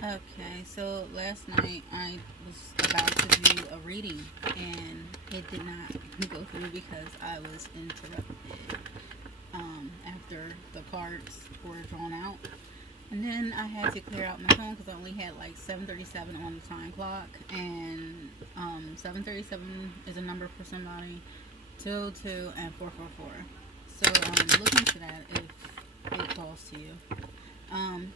Okay, so last night I was about to do a reading and it did not go through because I was interrupted after the cards were drawn out. And then I had to clear out my phone because I only had like 7:37 on the time clock. And 7:37 is a number for somebody, 202 and 444. So look into that if it calls to you. Um,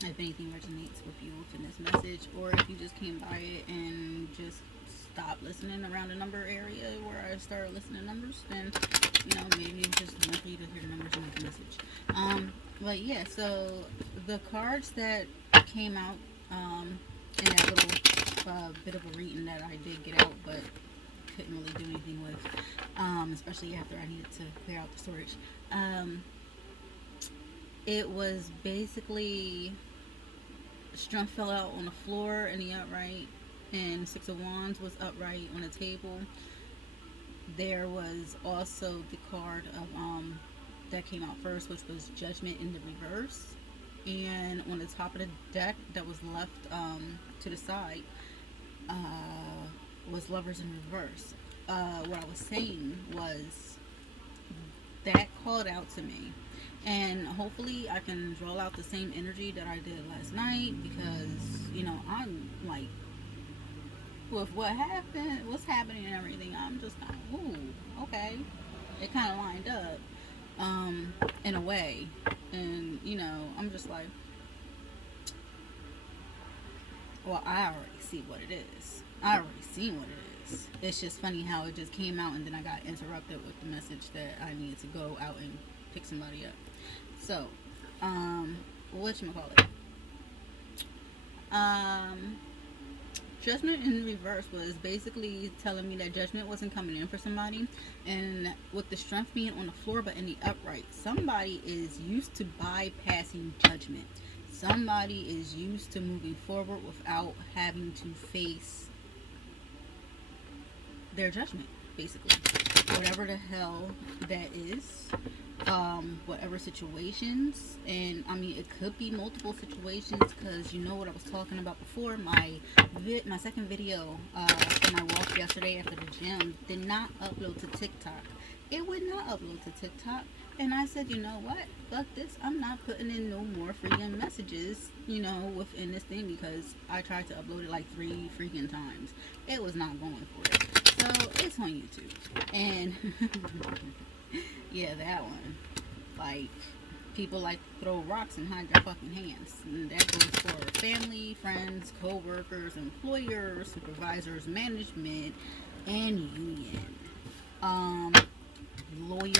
if anything resonates with you within this message, or if you just came by it and just stopped listening around the number area where I started listening to numbers, then maybe it's just meant for you to hear the numbers and not the message. But yeah, so the cards that came out in that little bit of a reading that I did get out, but couldn't really do anything with, especially after I needed to clear out the storage. Um, it was basically Strength fell out on the floor in the upright, and Six of Wands was upright on the table. There was also the card of that came out first, which was Judgment in the reverse, and on the top of the deck that was left to the side was Lovers in reverse. What I was saying was that called out to me, and hopefully I can draw out the same energy that I did last night because I'm like with what's happening and everything. I'm just kind of ooh, okay. It kind of lined up in a way, and I'm just like, well, I already see what it is. I already seen what it is. It's just funny how it just came out and then I got interrupted with the message that I needed to go out and pick somebody up. So, whatchamacallit? Um, Judgment in reverse was basically telling me that judgment wasn't coming in for somebody, and with the strength being on the floor but in the upright, somebody is used to bypassing judgment. Somebody is used to moving forward without having to face their judgment, basically. Whatever the hell that is, whatever situations, and I mean, it could be multiple situations because you know what I was talking about before. My second video for my walk yesterday after the gym did not upload to TikTok. It would not upload to TikTok. And I said, you know what? Fuck this. I'm not putting in no more freaking messages, within this thing because I tried to upload it like 3 freaking times. It was not going for it. So it's on YouTube. And yeah, that one. Like, people like to throw rocks and hide their fucking hands. And that goes for family, friends, co workers, employers, supervisors, management, and union. Um, Lawyers,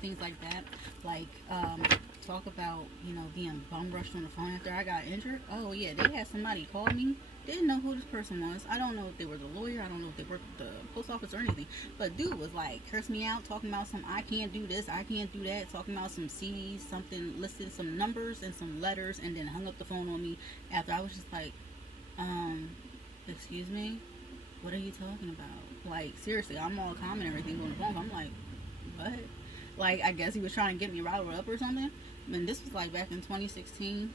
things like that. Like, talk about, being bum rushed on the phone after I got injured. Oh, yeah, they had somebody call me. Didn't know who this person was. I don't know if they were the lawyer. I don't know if they worked at the post office or anything. But dude was like, curse me out, talking about some, I can't do this, I can't do that, talking about some CDs, something, listed some numbers and some letters, and then hung up the phone on me after I was just like, um, excuse me? What are you talking about? Like, seriously, I'm all calm and everything on the phone. I'm like, what? Like, I guess he was trying to get me riled up or something. I mean, this was like back in 2016.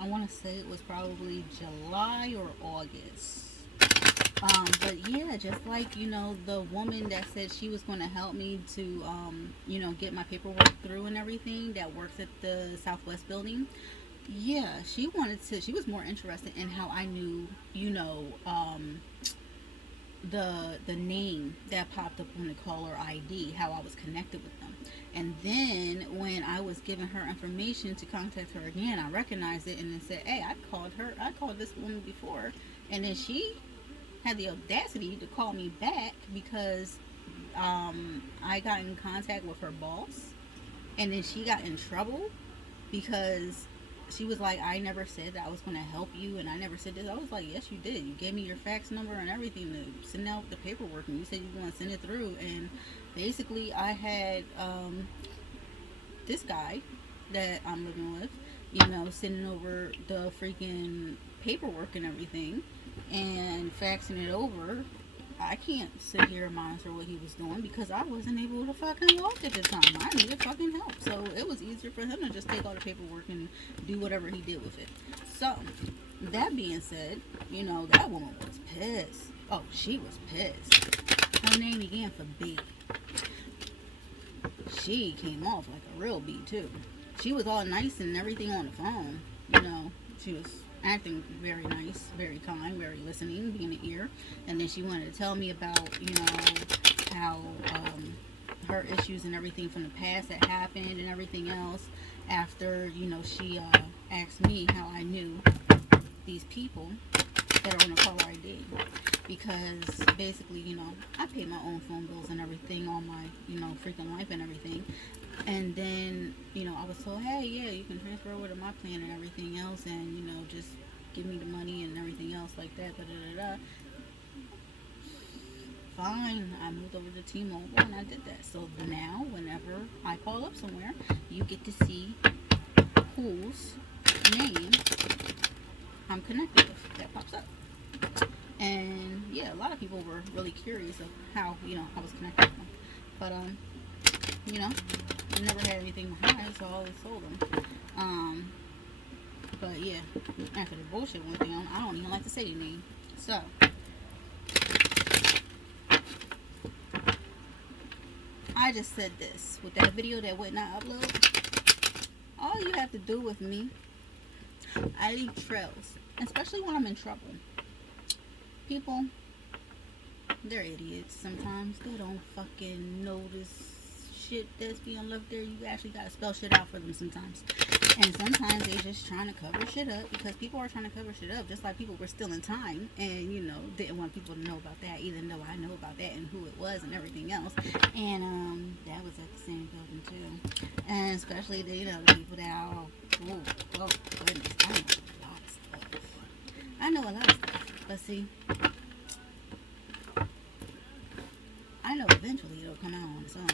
I want to say it was probably July or August. But yeah, just like, the woman that said she was going to help me to, get my paperwork through and everything that works at the Southwest building. Yeah, she was more interested in how I knew, the name that popped up on the caller ID, how I was connected with them. And then when I was giving her information to contact her again, I recognized it and then said, "Hey, I called this woman before." And then she had the audacity to call me back because I got in contact with her boss, and then she got in trouble because she was like, I never said that I was going to help you, and I never said this. I was like, yes, you did. You gave me your fax number and everything to send out the paperwork, and you said you were going to send it through. And basically, I had this guy that I'm living with, sending over the freaking paperwork and everything and faxing it over I can't sit here and monitor what he was doing because I wasn't able to fucking walk at the time. I needed fucking help. So it was easier for him to just take all the paperwork and do whatever he did with it. So, that being said, that woman was pissed. Oh, she was pissed. Her name began for B. She came off like a real B, too. She was all nice and everything on the phone. She was acting very nice, very kind, very listening, being an ear. And then she wanted to tell me about, how her issues and everything from the past that happened and everything else. After, she asked me how I knew these people that are on the caller ID. Because basically, I pay my own phone bills and everything on my, freaking life and everything. And then, I was told, hey, yeah, you can transfer over to my plan and everything else, and, just give me the money and everything else like that, Fine, I moved over to T-Mobile and I did that. So now, whenever I call up somewhere, you get to see whose name I'm connected with. That pops up. And yeah, a lot of people were really curious of how, I was connected with them. But, I never had anything behind, so I always told them. But yeah, after the bullshit went down, I don't even like to say your name. So, I just said this. With that video that would not upload, all you have to do with me, I leave trails. Especially when I'm in trouble. People, they're idiots sometimes. They don't fucking notice shit that's being left there. You actually gotta spell shit out for them sometimes. And sometimes they just trying to cover shit up because people are trying to cover shit up just like people were stealing time and, didn't want people to know about that even though I know about that and who it was and everything else. And that was at the same building too. And especially the, the people that are, oh goodness, I know a lot of stuff. But see, I know eventually it'll come out on its own.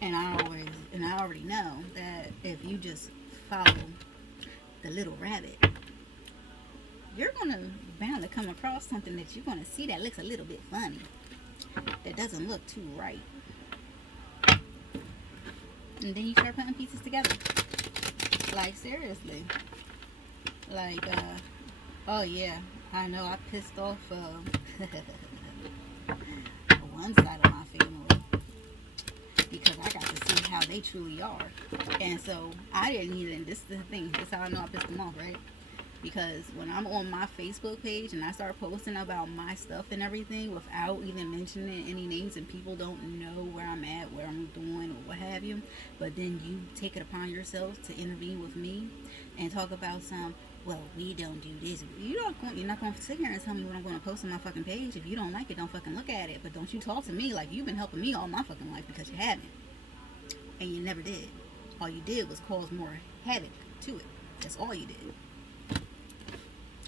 And I already know that if you just follow the little rabbit, you're bound to come across something that you're gonna see that looks a little bit funny, that doesn't look too right. And then you start putting pieces together. Like seriously. Like, oh yeah, I know I pissed off one side of my family because I got to see how they truly are. And so I didn't even, this is the thing, this is how I know I pissed them off, right? Because when I'm on my Facebook page and I start posting about my stuff and everything without even mentioning any names and people don't know where I'm at, where I'm doing or what have you, but then you take it upon yourself to intervene with me and talk about well, we don't do this. You're not going to sit here and tell me what I'm going to post on my fucking page. If you don't like it, don't fucking look at it. But don't you talk to me like you've been helping me all my fucking life because you haven't. And you never did. All you did was cause more havoc to it. That's all you did.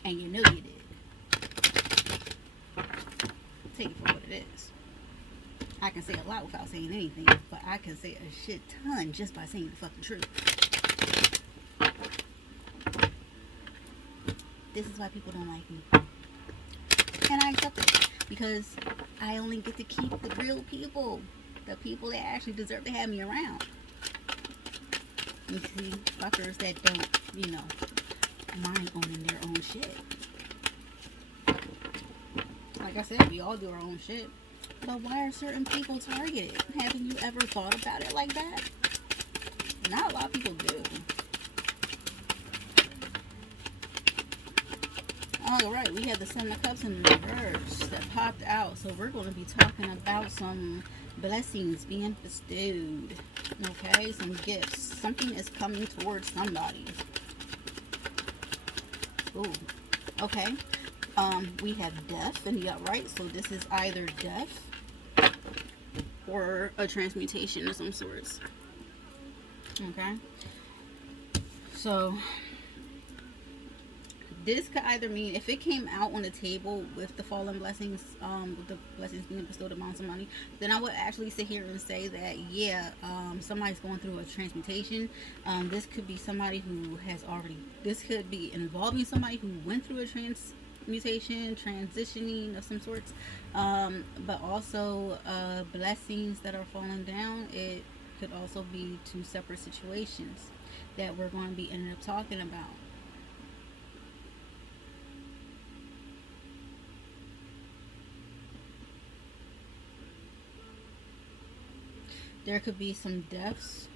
And you know you did. Take it for what it is. I can say a lot without saying anything, but I can say a shit ton just by saying the fucking truth. This is why people don't like me. And I accept it. Because I only get to keep the real people. The people that actually deserve to have me around. You see, fuckers that don't, mind owning their own shit. Like I said, we all do our own shit. But why are certain people targeted? Haven't you ever thought about it like that? Not a lot of people do. Alright, we have the Seven of Cups in reverse that popped out. So we're going to be talking about some blessings being bestowed. Okay, some gifts. Something is coming towards somebody. Ooh, okay. We have death in the upright. So this is either death or a transmutation of some sorts. Okay. So this could either mean, if it came out on the table with the fallen blessings, with the blessings being bestowed upon somebody, then I would actually sit here and say that, yeah, somebody's going through a transmutation. This could be somebody who has already, this could be involving somebody who went through a transmutation, transitioning of some sorts, but also blessings that are falling down. It could also be two separate situations that we're going to be ending up talking about. There could be some deaths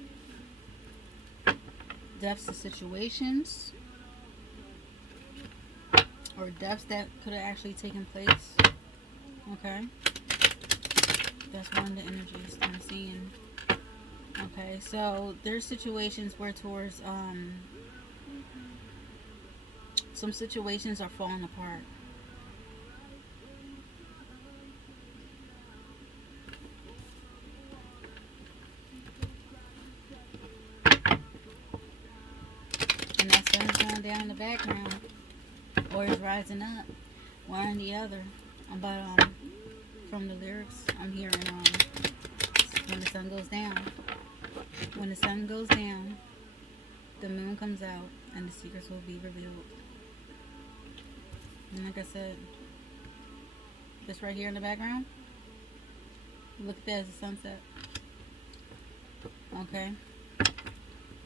of situations, or deaths that could have actually taken place. Okay, that's one of the energies I'm seeing. Okay, so there's situations where towards some situations are falling apart. And that sun's going down in the background, or it's rising up, one or the other. But from the lyrics, I'm hearing when the sun goes down. When the sun goes down, the moon comes out, and the secrets will be revealed. And like I said, this right here in the background, look at that as a sunset. Okay?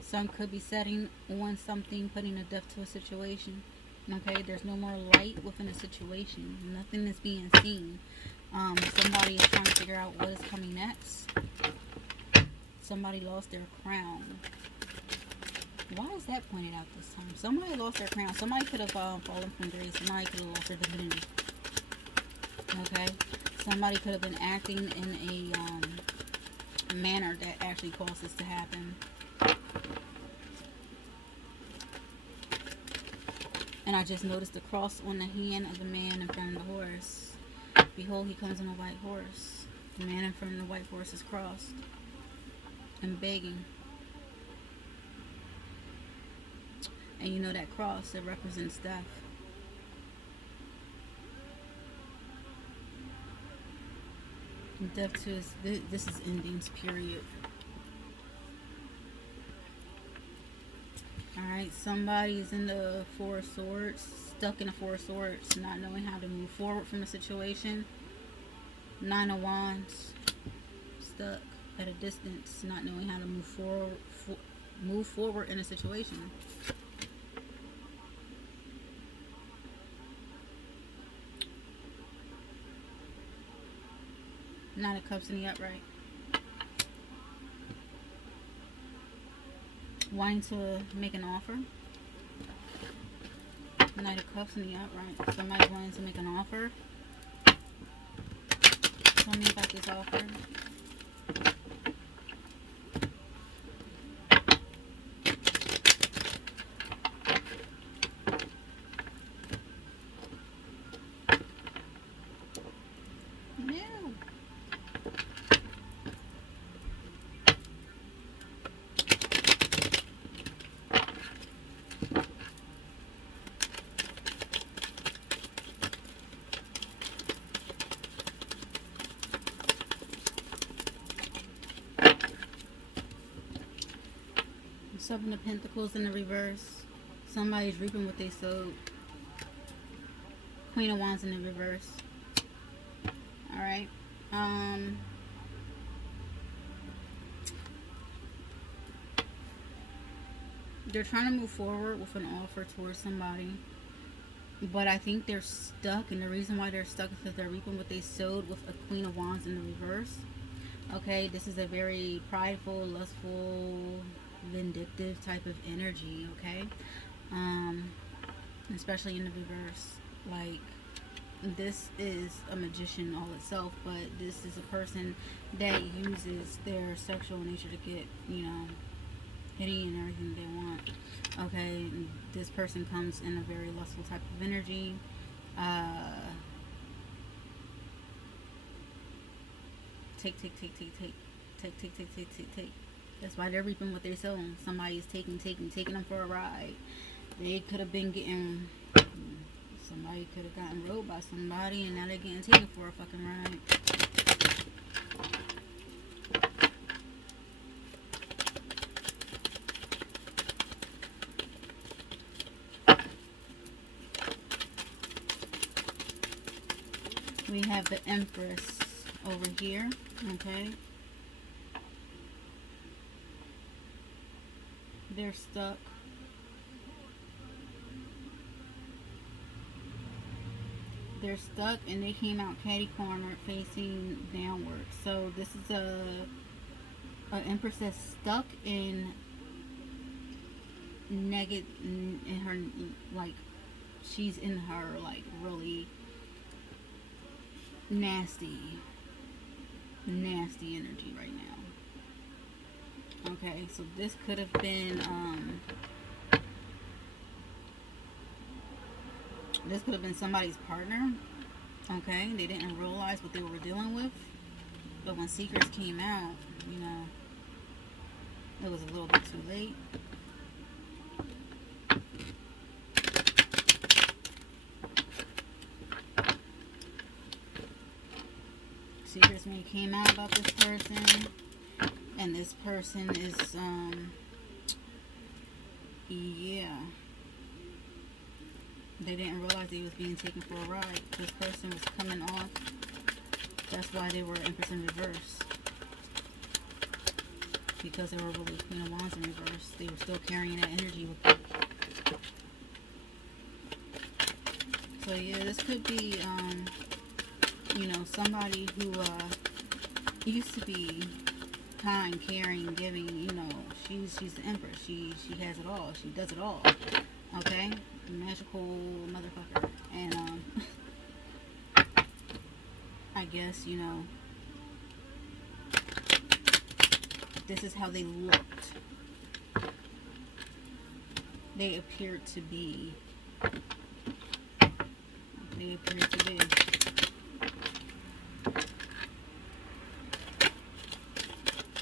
Sun could be setting on something, putting a death to a situation. Okay? There's no more light within a situation. Nothing is being seen. Somebody is trying to figure out what is coming next. Somebody lost their crown. Why is that pointed out this time? Somebody lost their crown. Somebody could have fallen from grace. Somebody could have lost their divinity. Okay? Somebody could have been acting in a manner that actually caused this to happen. And I just noticed the cross on the hand of the man in front of the horse. Behold, he comes on a white horse. The man in front of the white horse is crossed and begging. And you know that cross, it represents death. And death to us, this is endings, period. Alright, somebody is in the Four of Swords, stuck in the Four of Swords, not knowing how to move forward from a situation. Nine of Wands, stuck at a distance, not knowing how to move forward in a situation. Nine of Cups in the upright. Wanting to make an offer. Knight of Cups in the upright. Somebody wanting to make an offer. Tell me about this offer. Seven of Pentacles in the reverse. Somebody's reaping what they sowed. Queen of Wands in the reverse. Alright. They're trying to move forward with an offer towards somebody. But I think they're stuck. And the reason why they're stuck is because they're reaping what they sowed with a Queen of Wands in the reverse. Okay, this is a very prideful, lustful, vindictive type of energy, okay? Especially in the reverse. Like, this is a magician all itself, but this is a person that uses their sexual nature to get, any and everything they want. Okay, this person comes in a very lustful type of energy. Take. That's why they're reaping what they're sowing. Somebody is taking them for a ride. They could have been getting, somebody could have gotten rode by somebody, and now they're getting taken for a fucking ride. We have the Empress over here. Okay. They're stuck. They're stuck and they came out catty cornered facing downward. So this is a Empress that's stuck in negative, in her, like, she's in her like really nasty energy right now. Okay, so this could have been somebody's partner. Okay, they didn't realize what they were dealing with, but when Seekers came out, you know, it was a little bit too late. Seekers may came out about this person, and this person is yeah, they didn't realize they was being taken for a ride. This person was coming off. That's why they were Empress in reverse, because they were really Queen of Wands in reverse. They were still carrying that energy with them. So yeah, this could be you know, somebody who used to be kind, caring, giving. You know, she's the Empress. She has it all. She does it all. Okay, magical motherfucker. And I guess, you know, this is how they looked. They appeared to be. They appeared to be.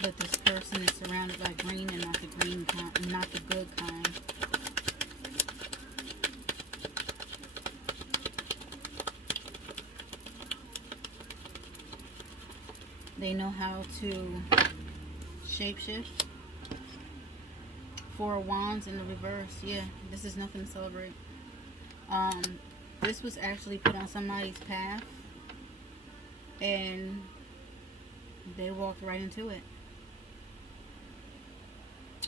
But this person is surrounded by green, and not the green kind, not the good kind. They know how to shapeshift. Four of Wands in the reverse. Yeah, this is nothing to celebrate. This was actually put on somebody's path, and they walked right into it.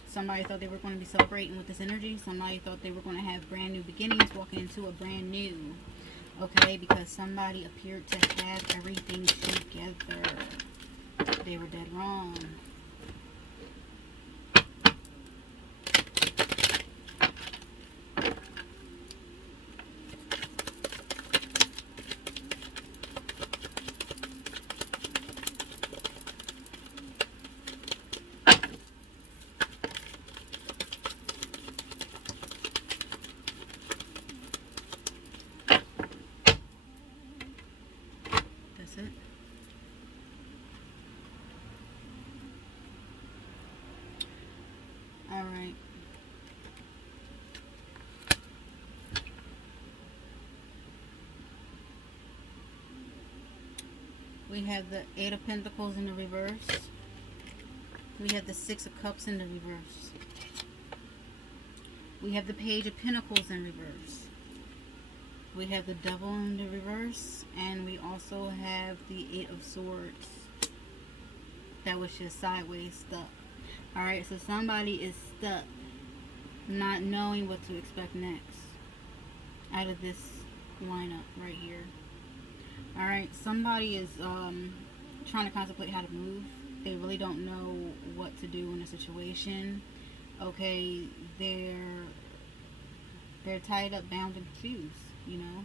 Somebody thought they were going to be celebrating with this energy. Somebody thought they were going to have brand new beginnings, walking into a brand new. Okay, because somebody appeared to have everything together. They were dead wrong. That's it. All right. We have the Eight of Pentacles in the reverse. We have the Six of Cups in the reverse. We have the Page of Pentacles in reverse. We have the Devil in the reverse. And we also have the Eight of Swords. That was just sideways stuck. Alright, so somebody is stuck, not knowing what to expect next out of this lineup right here. Alright, somebody is trying to contemplate how to move. They really don't know what to do in a situation. Okay, they're tied up, bound, and confused, you know.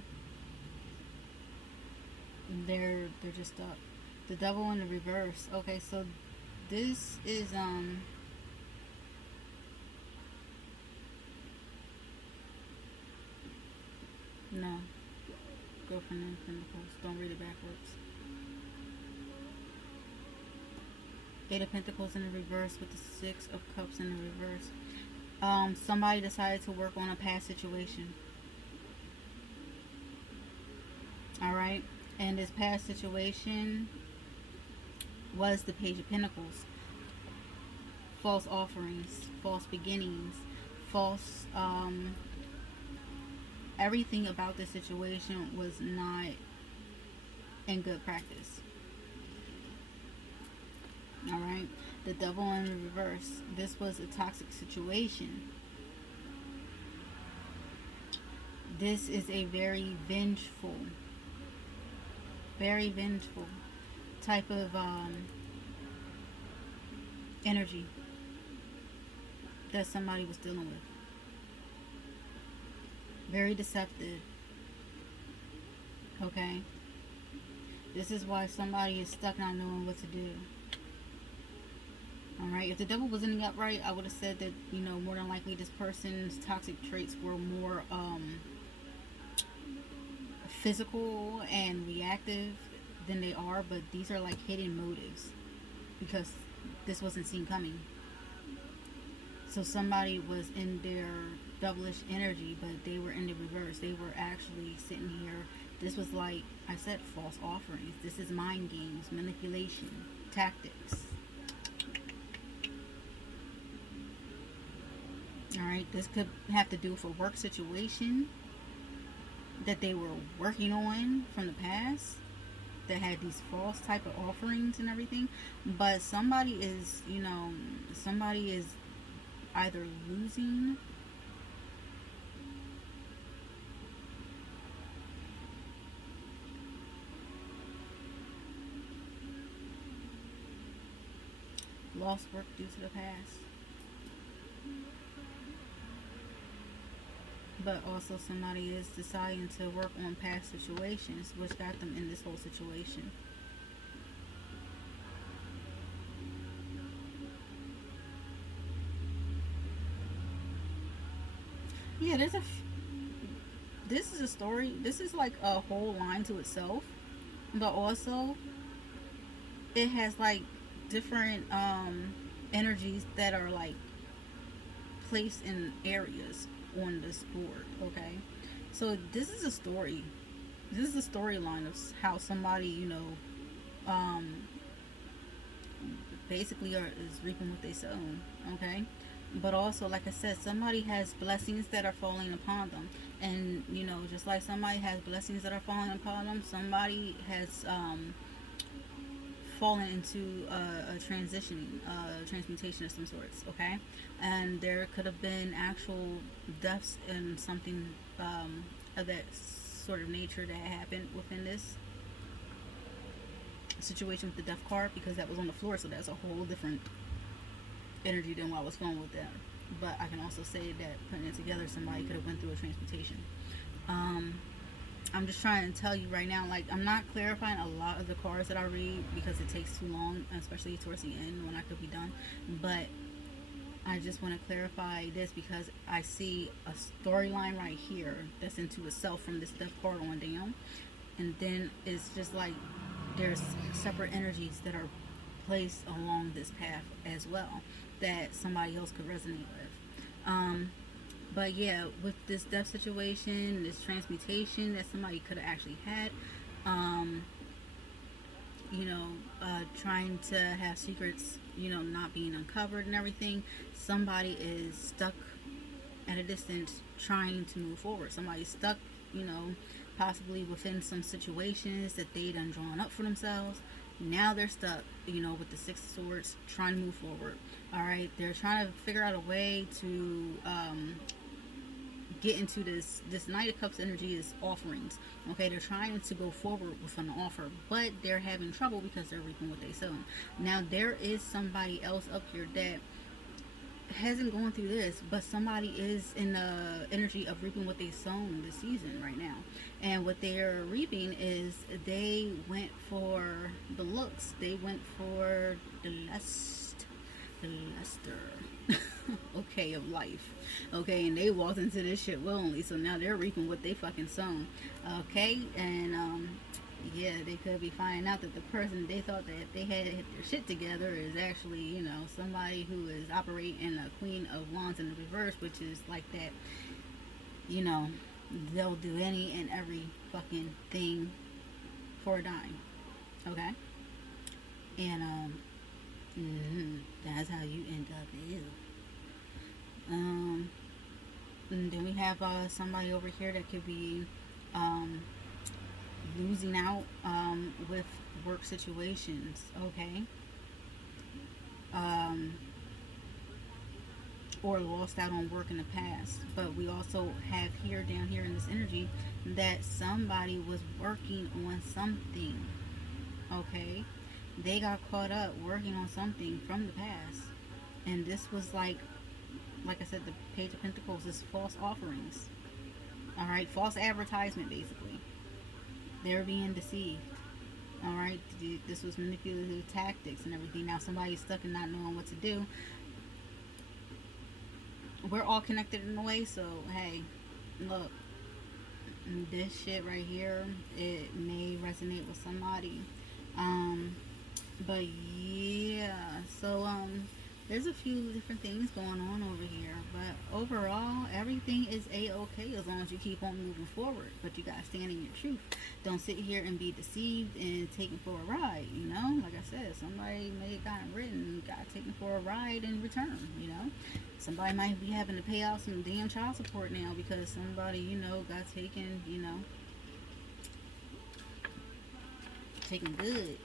They're just stuck. The Devil in the reverse. Okay, so this is no. Girlfriend of Pentacles. Don't read it backwards. Eight of Pentacles in the reverse with the Six of Cups in the reverse. Somebody decided to work on a past situation. Alright? And this past situation was the Page of Pentacles. False offerings, false beginnings, false, everything about this situation was not and good practice. All right. The devil in reverse. This was a toxic situation. This is a very vengeful type of energy that somebody was dealing with. Very deceptive. Okay. This is why somebody is stuck not knowing what to do. All right. If the devil was in the upright, I would have said that, more than likely this person's toxic traits were more physical and reactive than they are, but these are like hidden motives because this wasn't seen coming. So somebody was in their devilish energy, but they were in the reverse. They were actually sitting here. This was like I said, false offerings. This is mind games, manipulation, tactics. All right, this could have to do with a work situation that they were working on from the past that had these false type of offerings and everything. But somebody is either losing lost work due to the past, but also somebody is deciding to work on past situations which got them in this whole situation. Yeah, this is a story. This is like a whole line to itself, but also it has like different energies that are like placed in areas on this board. Okay, so this is a story. This is a storyline of how somebody, um, basically is reaping what they sow. Okay, but also, like I said, somebody has blessings that are falling upon them, and just like somebody has blessings that are falling upon them, somebody has fallen into a transitioning, transmutation of some sorts. Okay, and there could have been actual deaths and something of that sort of nature that happened within this situation with the death card, because that was on the floor, so that's a whole different energy than what I was going with that. But I can also say that putting it together, somebody could have went through a transmutation. Um, I'm just trying to tell you right now, like, I'm not clarifying a lot of the cards that I read because it takes too long, especially towards the end when I could be done. But I just want to clarify this because I see a storyline right here that's into itself from this death card on down. And then it's just like there's separate energies that are placed along this path as well that somebody else could resonate with. But yeah, with this death situation, this transmutation that somebody could have actually had, um, trying to have secrets, not being uncovered and everything, somebody is stuck at a distance trying to move forward. Somebody's stuck, possibly within some situations that they done drawn up for themselves. Now they're stuck, with the Six of Swords, trying to move forward. All right, they're trying to figure out a way to get into this Knight of Cups energy is offerings. Okay, they're trying to go forward with an offer, but they're having trouble because they're reaping what they sow. Now there is somebody else up here that hasn't gone through this, but somebody is in the energy of reaping what they sown this season right now. And what they're reaping is they went for the looks, they went for the lust, the luster, okay, of life. Okay, and they walked into this shit willingly, so now they're reaping what they fucking sown. Okay, and yeah, they could be finding out that the person they thought that they had their shit together is actually, somebody who is operating a Queen of Wands in the reverse, which is like that, you know, they'll do any and every fucking thing for a dime. Okay? And, that's how you end up ill. And then we have somebody over here that could be losing out with work situations, okay? Um, or lost out on work in the past. But we also have here, down here in this energy, that somebody was working on something, okay? They got caught up working on something from the past. And this was like I said, the Page of Pentacles is false offerings. All right, false advertisement basically. They're being deceived. All right, this was manipulative tactics and everything. Now somebody's stuck and not knowing what to do. We're all connected in a way, so hey, look, this shit right here, it may resonate with somebody. Um, but yeah, so there's a few different things going on over here, but overall, everything is a-okay as long as you keep on moving forward. But you gotta stand in your truth. Don't sit here and be deceived and taken for a ride. You know, like I said, somebody may have gotten written, got taken for a ride in return. You know, somebody might be having to pay out some damn child support now because somebody, got taken. Taken good.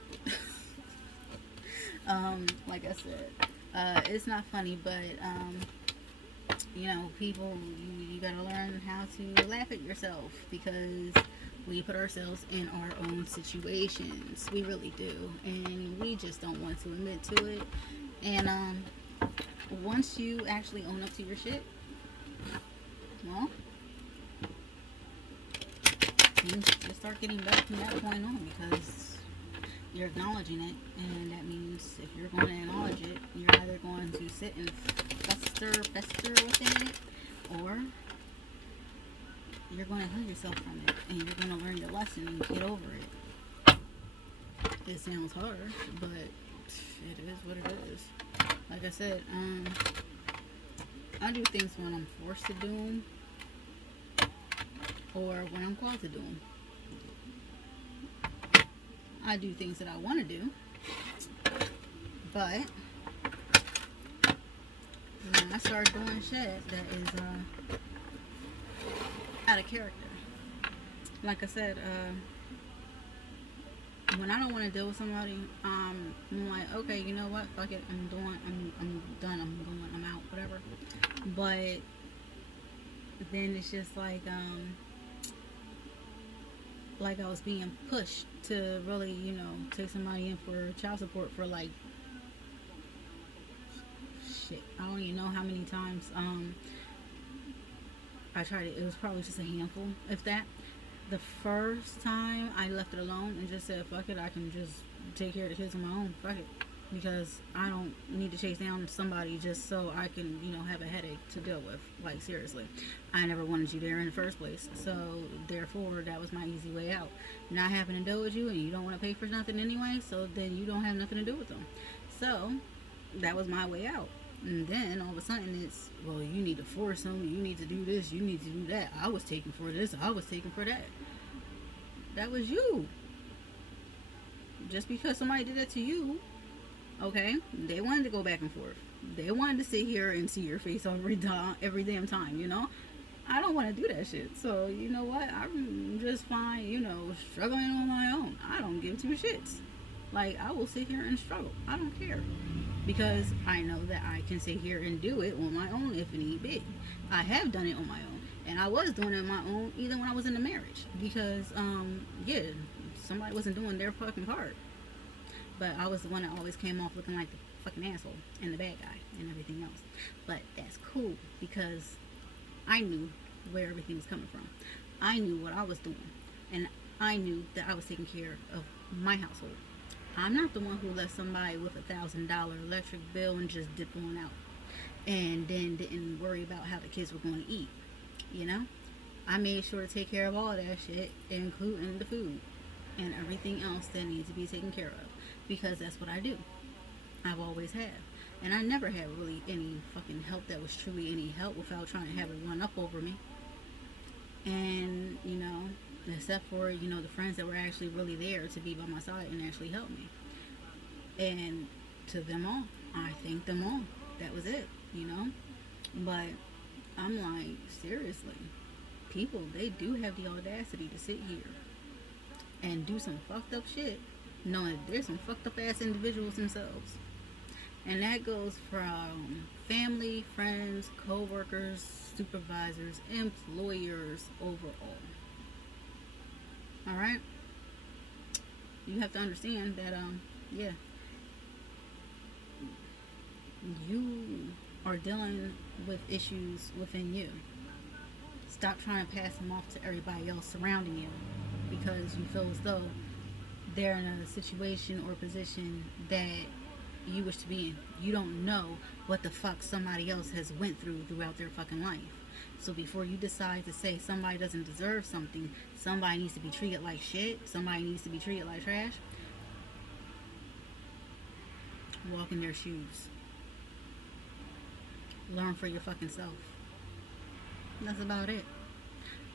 Like I said, it's not funny, but people, you gotta learn how to laugh at yourself because we put ourselves in our own situations. We really do, and we just don't want to admit to it. And once you actually own up to your shit, well, you just start getting better from that point on because you're acknowledging it, and that means if you're going to acknowledge it, you're either going to sit and fester within it, or you're going to heal yourself from it, and you're going to learn your lesson and get over it. It sounds hard, but it is what it is. Like I said, I do things when I'm forced to do them, or when I'm called to do them. I do things that I want to do, but when I start doing shit that is out of character, like I said, when I don't want to deal with somebody, I'm like, okay, you know what, fuck it, I'm done, I'm going, I'm out, whatever. But then it's just like I was being pushed to really, take somebody in for child support for like shit. I don't even know how many times I tried it. It was probably just a handful, if that. The first time I left it alone and just said, fuck it, I can just take care of the kids on my own. Fuck it. Because I don't need to chase down somebody just so I can, have a headache to deal with. Like, seriously. I never wanted you there in the first place. So, therefore, that was my easy way out. Not having to deal with you and you don't want to pay for nothing anyway, so then you don't have nothing to do with them. So, that was my way out. And then, all of a sudden, it's, well, you need to force them, you need to do this, you need to do that. I was taken for this, I was taken for that. That was you. Just because somebody did that to you, okay, they wanted to go back and forth. They wanted to sit here and see your face every damn time, I don't want to do that shit. So, you know what? I'm just fine, struggling on my own. I don't give two shits. Like, I will sit here and struggle. I don't care. Because I know that I can sit here and do it on my own if need be. I have done it on my own. And I was doing it on my own even when I was in a marriage. Because, somebody wasn't doing their fucking part. But I was the one that always came off looking like the fucking asshole and the bad guy and everything else. But that's cool because I knew where everything was coming from. I knew what I was doing. And I knew that I was taking care of my household. I'm not the one who left somebody with $1,000 electric bill and just dipped on out. And then didn't worry about how the kids were going to eat. I made sure to take care of all that shit, including the food and everything else that needs to be taken care of. Because that's what I do. I've always have. And I never had really any fucking help that was truly any help without trying to have it run up over me. And, except for, the friends that were actually really there to be by my side and actually help me. And to them all, I thank them all. That was it, But I'm like, seriously, people, they do have the audacity to sit here and do some fucked up shit, knowing that there's some fucked up ass individuals themselves. And that goes from family, friends, co-workers, supervisors, employers, overall. All right? You have to understand that, yeah, you are dealing with issues within you. Stop trying to pass them off to everybody else surrounding you because you feel as though they're in a situation or position that you wish to be in. You don't know what the fuck somebody else has went through throughout their fucking life. So before you decide to say somebody doesn't deserve something, somebody needs to be treated like shit, somebody needs to be treated like trash, walk in their shoes. Learn for your fucking self. That's about it.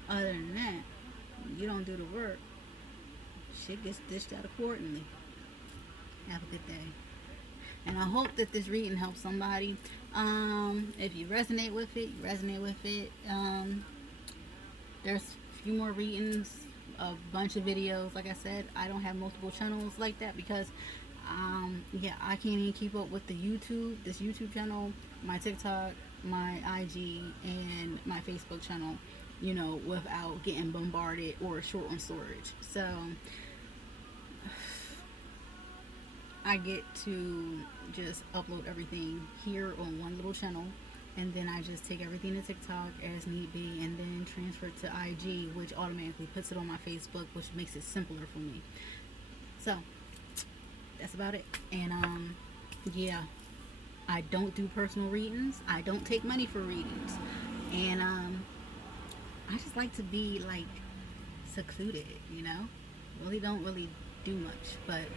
Other than that, you don't do the work, shit gets dished out accordingly. Have a good day. And I hope that this reading helps somebody. If you resonate with it, you resonate with it. There's a few more readings, a bunch of videos. Like I said, I don't have multiple channels like that because, yeah, I can't even keep up with this YouTube channel, my TikTok, my IG, and my Facebook channel, without getting bombarded or short on storage. So I get to just upload everything here on one little channel, and then I just take everything to TikTok as need be, and then transfer it to IG, which automatically puts it on my Facebook, which makes it simpler for me. So that's about it. And yeah, I don't do personal readings. I don't take money for readings, and I just like to be like secluded, really don't really do much, but